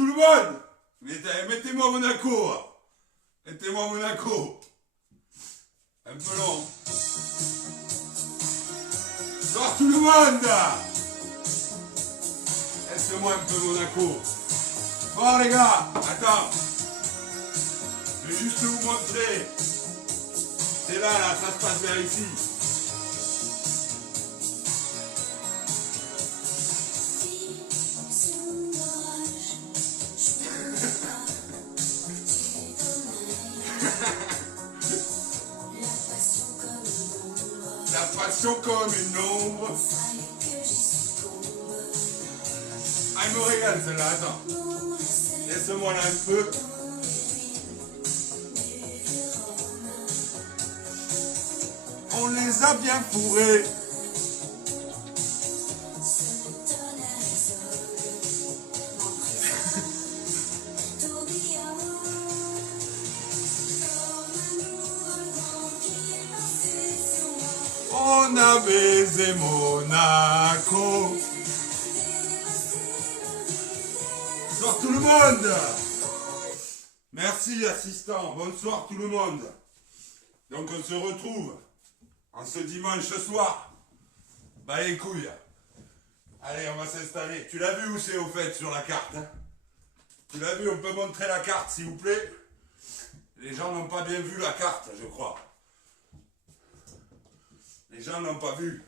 tout le monde. Mettez-moi Monaco. Mettez-moi Monaco. Un peu long. Bonsoir tout le monde. Laissez-moi un peu Monaco. Bon les gars, attends. Je vais juste vous montrer. C'est là, ça se passe vers ici. La passion comme une ombre. Ah, il me régale celle-là, attends. Laisse-moi là un peu. On les a bien fourrés. On a baisé Monaco. Bonsoir tout le monde. Merci assistant. Bonsoir tout le monde. Donc on se retrouve en ce dimanche soir. Bah les couilles. Allez, on va s'installer. Tu l'as vu où c'est au fait sur la carte hein? Tu l'as vu, on peut montrer la carte s'il vous plaît. Les gens n'ont pas bien vu la carte, je crois. Les gens n'ont pas vu.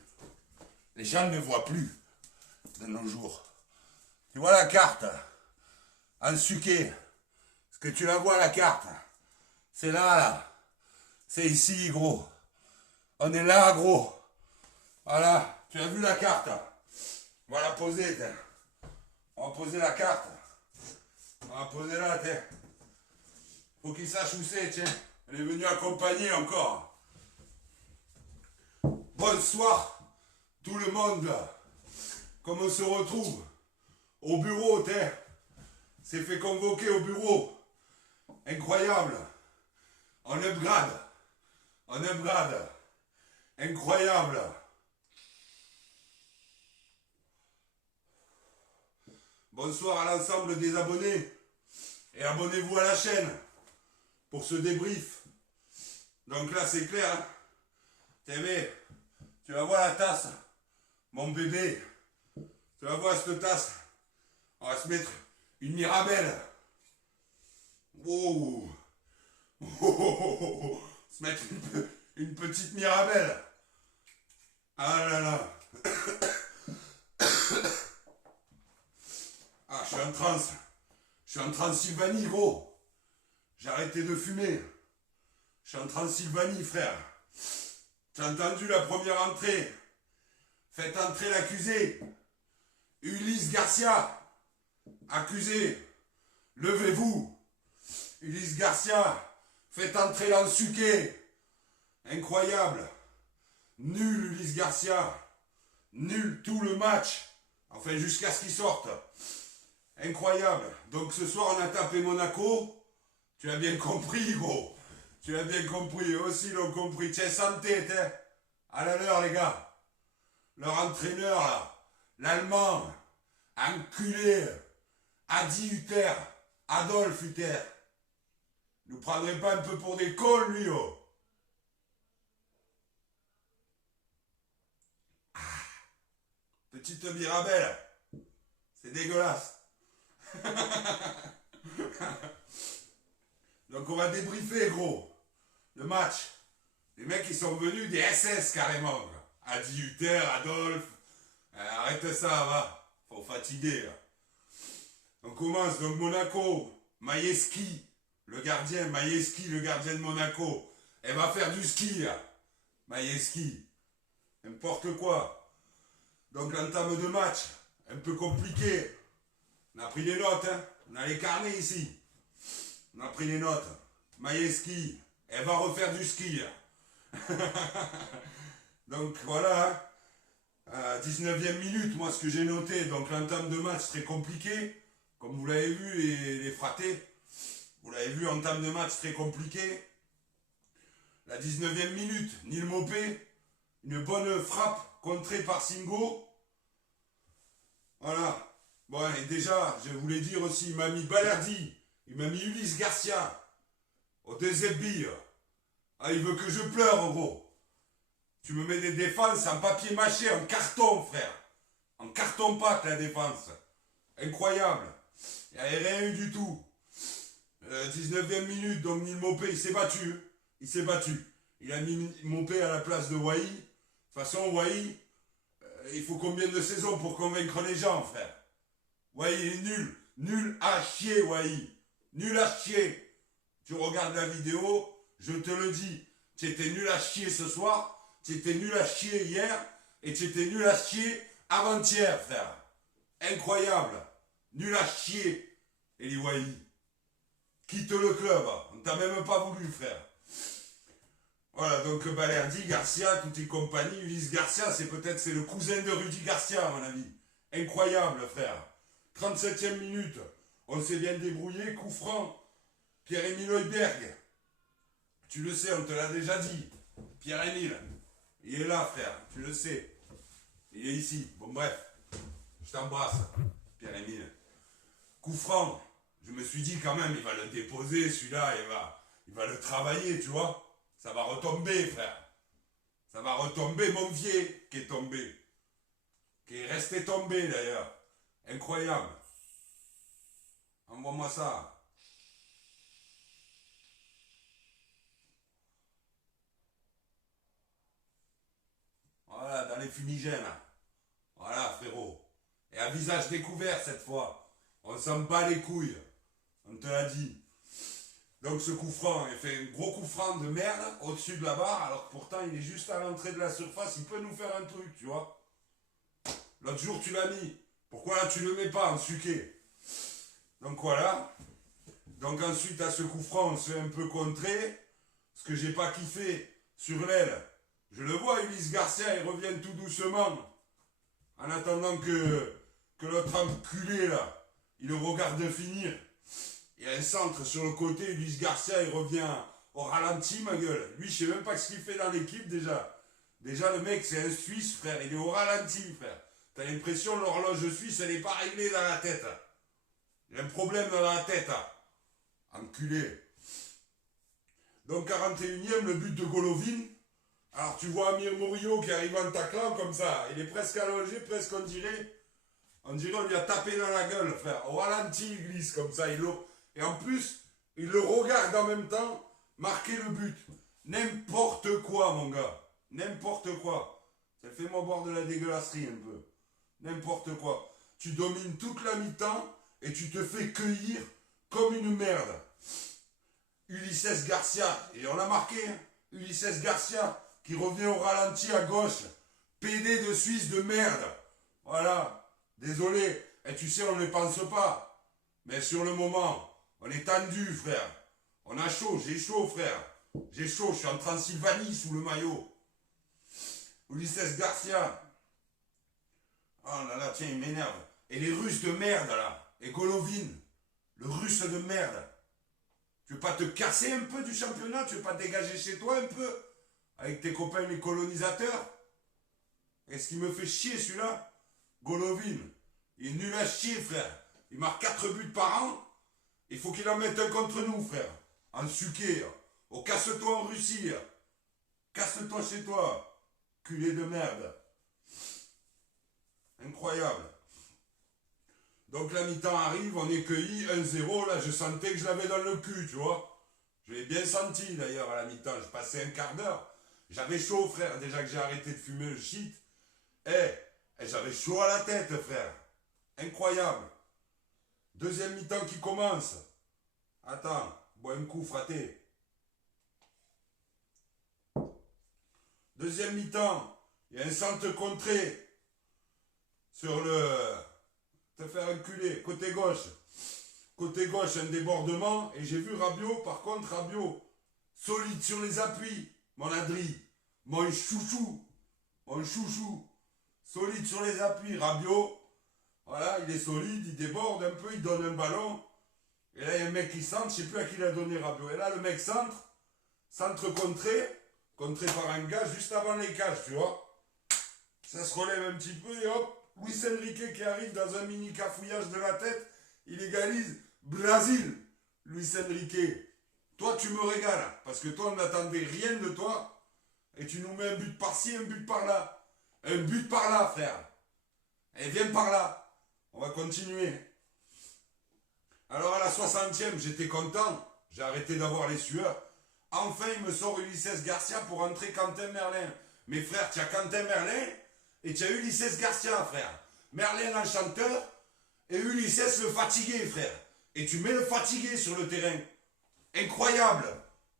Les gens ne voient plus de nos jours. Tu vois la carte en suqué. Est-ce que tu la vois la carte? C'est là, là. C'est ici, gros. On est là, gros. Voilà. Tu as vu la carte? On va la poser, tiens. On va poser la carte. On va poser là, tiens. Faut qu'il sache où c'est, tiens. Elle est venue accompagner encore. Bonsoir tout le monde. Comme on se retrouve au bureau, tiens. C'est fait convoquer au bureau. Incroyable. On upgrade. On upgrade. Incroyable. Bonsoir à l'ensemble des abonnés. Et abonnez-vous à la chaîne pour ce débrief. Donc là, c'est clair. Hein. TV, tu vas voir la tasse. Mon bébé. Tu vas voir cette tasse. On va se mettre une Mirabelle. Wow. Se mettre une petite Mirabelle. Ah là là. Ah, je suis en transe. Je suis en Transylvanie, gros. J'ai arrêté de fumer. Je suis en Transylvanie, frère. J'ai entendu la première entrée. Faites entrer l'accusé. Ulysse Garcia. Accusé. Levez-vous. Ulysse Garcia. Faites entrer l'ensuqué. Incroyable. Nul Ulysse Garcia. Nul tout le match. Enfin jusqu'à ce qu'il sorte. Incroyable. Donc ce soir on a tapé Monaco. Tu as bien compris gros. Tu as bien compris. Eux aussi l'ont compris. Tiens santé. Tiens. À la leur les gars. Leur entraîneur là. L'allemand. Enculé. Adi Hutter. Adolf Hutter. Nous prendrait pas un peu pour des cons lui oh. Ah. Petite Mirabelle. C'est dégueulasse. Donc on va débriefer gros. Le match. Les mecs ils sont venus des SS carrément. Adi Hutter, Adolphe. Arrête ça, va. Faut fatiguer là. On commence donc Monaco. Majewski, le gardien. Majewski, le gardien de Monaco. Elle va faire du ski là. Majewski. N'importe quoi. Donc l'entame de match. Un peu compliqué. On a pris des notes, hein. On a les carnets ici. On a pris les notes. Majewski, elle va refaire du ski. Donc voilà. 19e minute, moi ce que j'ai noté. Donc l'entame de match très compliqué. Comme vous l'avez vu, les fratés. Vous l'avez vu, entame de match très compliqué. La 19e minute, Neil Maupay. Une bonne frappe contrée par Singo. Voilà. Bon, et déjà, je voulais dire aussi, il m'a mis Balerdi, il m'a mis Ulysse Garcia, au deuxième bille. Ah, il veut que je pleure, gros. Tu me mets des défenses en papier mâché, en carton, frère. En carton-pâte, la défense. Incroyable. Il n'y avait rien eu du tout. 19e minute, donc Neil Maupay, il s'est battu. Il s'est battu. Il a mis Maupay à la place de Wai. De toute façon, Wai, il faut combien de saisons pour convaincre les gens, frère? Wai, il est nul. Nul à chier, Wai. Nul à chier. Tu regardes la vidéo, je te le dis. Tu étais nul à chier ce soir, tu étais nul à chier hier, et tu étais nul à chier avant-hier, frère. Incroyable. Nul à chier, Eli Wai. Quitte le club. On t'a même pas voulu, frère. Voilà, donc Balerdi, Garcia, toute et compagnie. Ulysse Garcia, c'est le cousin de Rudy Garcia, à mon avis. Incroyable, frère. 37e minute. On s'est bien débrouillé. Coup franc. Pierre-Emile Heuberg. Tu le sais, on te l'a déjà dit. Pierre-Emile. Il est là, frère. Tu le sais. Il est ici. Bon, bref. Je t'embrasse, Pierre-Emile. Coup franc. Je me suis dit quand même, il va le déposer, celui-là, il va le travailler, tu vois. Ça va retomber, frère. Ça va retomber, mon vieil, qui est tombé. Qui est resté tombé, d'ailleurs. Incroyable. Envoie-moi ça. Voilà, dans les fumigènes. Voilà, frérot. Et à visage découvert, cette fois. On s'en bat les couilles. On te l'a dit. Donc ce coup franc, il fait un gros coup franc de merde au-dessus de la barre, alors que pourtant il est juste à l'entrée de la surface, il peut nous faire un truc, tu vois. L'autre jour tu l'as mis. Pourquoi là tu le mets pas en suqué? Donc voilà. Donc ensuite à ce coup franc, on se fait un peu contrer. Ce que j'ai pas kiffé sur l'aile. Je le vois, Ulysse Garcia, il revient tout doucement. En attendant que l'autre enculé là, il le regarde finir. Il y a un centre sur le côté, Ulysse Garcia, il revient au ralenti, ma gueule. Lui, je sais même pas ce qu'il fait dans l'équipe, déjà. Déjà, le mec, c'est un Suisse, frère. Il est au ralenti, frère. T'as l'impression, l'horloge suisse, elle n'est pas réglée dans la tête. Il y a un problème dans la tête. Enculé. Donc, 41e, le but de Golovin. Alors, tu vois Amir Murillo qui arrive en taclant comme ça. Il est presque allongé, presque, on dirait on lui a tapé dans la gueule, frère. Au ralenti, il glisse comme ça. Et en plus, il le regarde en même temps marquer le but. N'importe quoi, mon gars. N'importe quoi. Ça fait moi boire de la dégueulasserie un peu. N'importe quoi. Tu domines toute la mi-temps et tu te fais cueillir comme une merde. Ulysse Garcia, et on l'a marqué, hein. Ulysse Garcia qui revient au ralenti à gauche. PD de Suisse de merde. Voilà. Désolé. Et tu sais, on ne pense pas. Mais sur le moment, on est tendu, frère. On a chaud, j'ai chaud, frère. J'ai chaud, je suis en Transylvanie sous le maillot. Ulysse Garcia. Oh là là, tiens, il m'énerve. Et les Russes de merde, là. Et Golovin. Le Russe de merde. Tu veux pas te casser un peu du championnat? Tu veux pas te dégager chez toi un peu? Avec tes copains les colonisateurs? Est-ce qu'il me fait chier, celui-là? Golovin. Il est nul à chier, frère. Il marque 4 buts par an. Il faut qu'il en mette un contre nous, frère. En suqué. Oh, casse-toi en Russie. Casse-toi chez toi. Culé de merde. Incroyable. Donc la mi-temps arrive, on est cueilli 1-0. Là, je sentais que je l'avais dans le cul, tu vois. Je l'ai bien senti, d'ailleurs, à la mi-temps. Je passais un quart d'heure. J'avais chaud, frère. Déjà que j'ai arrêté de fumer le shit. J'avais chaud à la tête, frère. Incroyable. Deuxième mi-temps qui commence. Attends, bois un coup, fraté. Deuxième mi-temps. Il y a un centre contré. Sur le... Te faire enculer. Côté gauche. Côté gauche, un débordement. Et j'ai vu Rabiot. Par contre, Rabiot, solide sur les appuis. Mon Adri. Mon chouchou. Mon chouchou. Solide sur les appuis. Rabiot. Voilà, il est solide, il déborde un peu, il donne un ballon. Et là, il y a un mec qui centre, je ne sais plus à qui il a donné Rabiot. Et là, le mec centre contré par un gars juste avant les cages, tu vois. Ça se relève un petit peu et hop, Luis Enrique qui arrive dans un mini cafouillage de la tête, il égalise Brésil. Luis Enrique, toi tu me régales, parce que toi on n'attendait rien de toi, et tu nous mets un but par-ci, un but par-là. Un but par-là, frère. Et viens par là. On va continuer. Alors à la 60e, j'étais content. J'ai arrêté d'avoir les sueurs. Enfin, il me sort Ulisses Garcia pour entrer Quentin Merlin. Mais frère, tu as Quentin Merlin et tu as Ulisses Garcia, frère. Merlin l'enchanteur et Ulisses le fatigué, frère. Et tu mets le fatigué sur le terrain. Incroyable.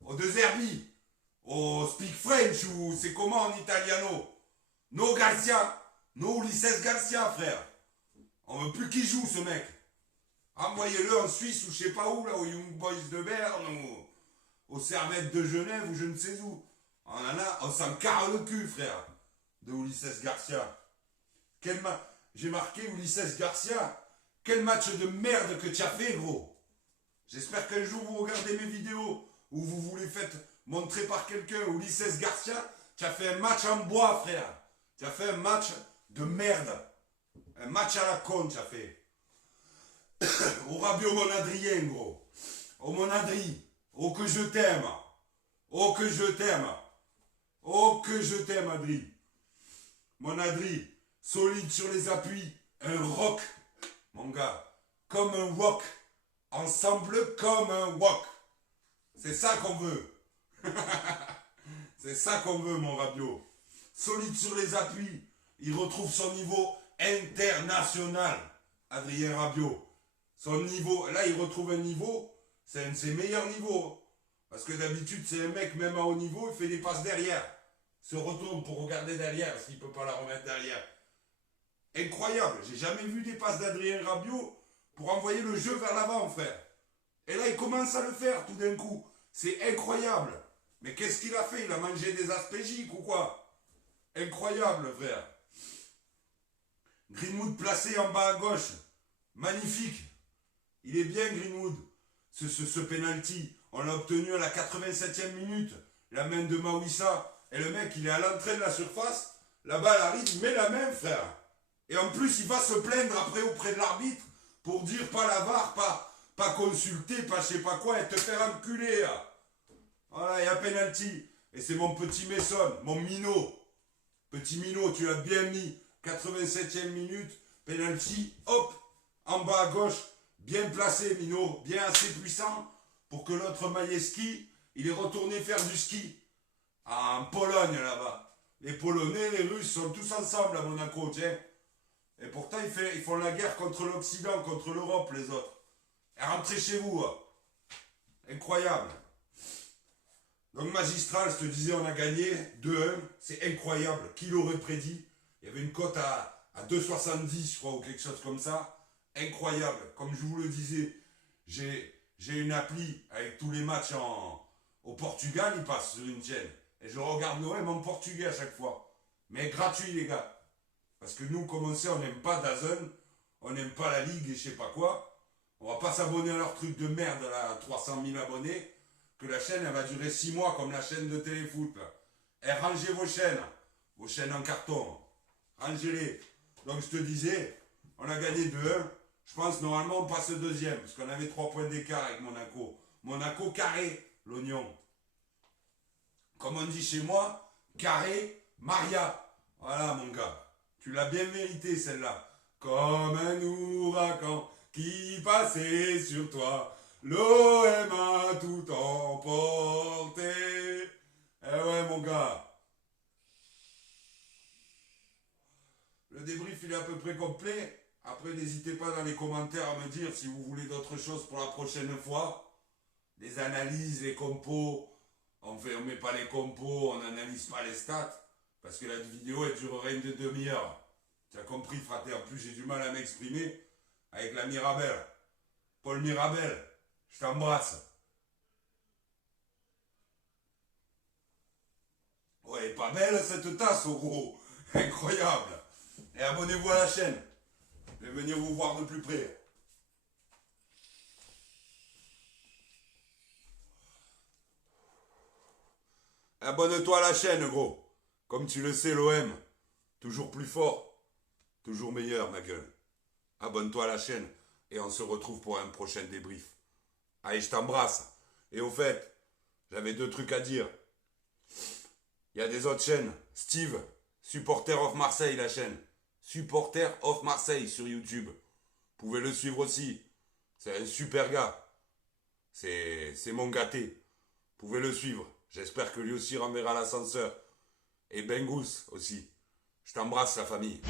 Au De Zerbi. Au Speak French ou c'est comment en italiano. No Garcia. No Ulisses Garcia, frère. On veut plus qu'il joue, ce mec. Envoyez-le en Suisse ou je sais pas où, là, aux Young Boys de Berne ou aux Servettes de Genève ou je ne sais où. On s'en carre le cul, frère, de Ulisses Garcia. J'ai marqué Ulisses Garcia. Quel match de merde que tu as fait, gros. J'espère qu'un jour vous regardez mes vidéos ou vous vous les faites montrer par quelqu'un. Ulisses Garcia, tu as fait un match en bois, frère. Tu as fait un match de merde. Un match à la con, tu as fait. Au Rabiot, mon Adrien, gros. Oh, mon Adri. Oh, que je t'aime. Oh, que je t'aime. Oh, que je t'aime, Adri. Mon Adri, solide sur les appuis. Un rock, mon gars. Comme un rock. Ensemble comme un rock. C'est ça qu'on veut. C'est ça qu'on veut, mon Rabiot. Solide sur les appuis. Il retrouve son niveau international. Adrien Rabiot. Son niveau, là il retrouve un niveau, c'est un de ses meilleurs niveaux. Parce que d'habitude c'est un mec, même à haut niveau, il fait des passes derrière. Se retourne pour regarder derrière, s'il ne peut pas la remettre derrière. Incroyable, j'ai jamais vu des passes d'Adrien Rabiot pour envoyer le jeu vers l'avant, frère. Et là il commence à le faire tout d'un coup. C'est incroyable. Mais qu'est-ce qu'il a fait? Il a mangé des aspégiques ou quoi? Incroyable, frère. Greenwood placé en bas à gauche. Magnifique. Il est bien, Greenwood. Ce penalty, on l'a obtenu à la 87e minute. La main de Mawissa. Et le mec, il est à l'entrée de la surface. La balle arrive, il met la main, frère. Et en plus, il va se plaindre après auprès de l'arbitre pour dire pas la VAR, pas consulter, pas je sais pas quoi, et te faire enculer. Là. Voilà, il y a penalty. Et c'est mon petit Messon, mon minot. Petit minot, tu l'as bien mis. 87e minute, penalty, hop, en bas à gauche. Bien placé, Minot, bien assez puissant pour que l'autre Majewski, il est retourné faire du ski en Pologne là-bas. Les Polonais, les Russes sont tous ensemble à Monaco, tiens. Et pourtant, ils font la guerre contre l'Occident, contre l'Europe, les autres. Et rentrez chez vous. Hein. Incroyable. Donc, magistral, je te disais, on a gagné 2-1. C'est incroyable. Qui l'aurait prédit? Il y avait une cote à 2,70, je crois, ou quelque chose comme ça. Incroyable. Comme je vous le disais, j'ai une appli avec tous les matchs au Portugal, il passe sur une chaîne. Et je regarde l'OM en portugais à chaque fois. Mais gratuit, les gars. Parce que nous, comme on sait, on n'aime pas DAZN, on n'aime pas la Ligue et je sais pas quoi. On va pas s'abonner à leur truc de merde, là, à 300 000 abonnés, que la chaîne, elle va durer 6 mois, comme la chaîne de Téléfoot, là. Et rangez vos chaînes en carton. Rangez-les. Donc, je te disais, on a gagné 2-1. Je pense normalement on passe deuxième, parce qu'on avait 3 points d'écart avec Monaco. Monaco carré, l'oignon. Comme on dit chez moi, carré, Maria. Voilà mon gars, tu l'as bien mérité celle-là. Comme un ouragan qui passait sur toi, l'OM a tout emporté. Eh ouais mon gars. Le débrief il est à peu près complet. Après, n'hésitez pas dans les commentaires à me dire si vous voulez d'autres choses pour la prochaine fois. Les analyses, les compos. On met pas les compos, on n'analyse pas les stats. Parce que la vidéo, elle durerait une demi-heure. Tu as compris, frater. En plus, j'ai du mal à m'exprimer avec la Mirabelle. Paul Mirabel, je t'embrasse. Ouais, pas belle cette tasse, au gros. Incroyable. Et abonnez-vous à la chaîne. Je vais venir vous voir de plus près. Abonne-toi à la chaîne, gros. Comme tu le sais, l'OM, toujours plus fort. Toujours meilleur, ma gueule. Abonne-toi à la chaîne et on se retrouve pour un prochain débrief. Allez, je t'embrasse. Et au fait, j'avais 2 trucs à dire. Il y a des autres chaînes. Steve, Supporter of Marseille, la chaîne. Supporter of Marseille sur YouTube. Vous pouvez le suivre aussi. C'est un super gars. C'est mon gâté. Vous pouvez le suivre. J'espère que lui aussi renverra l'ascenseur. Et Bengus aussi. Je t'embrasse, la famille.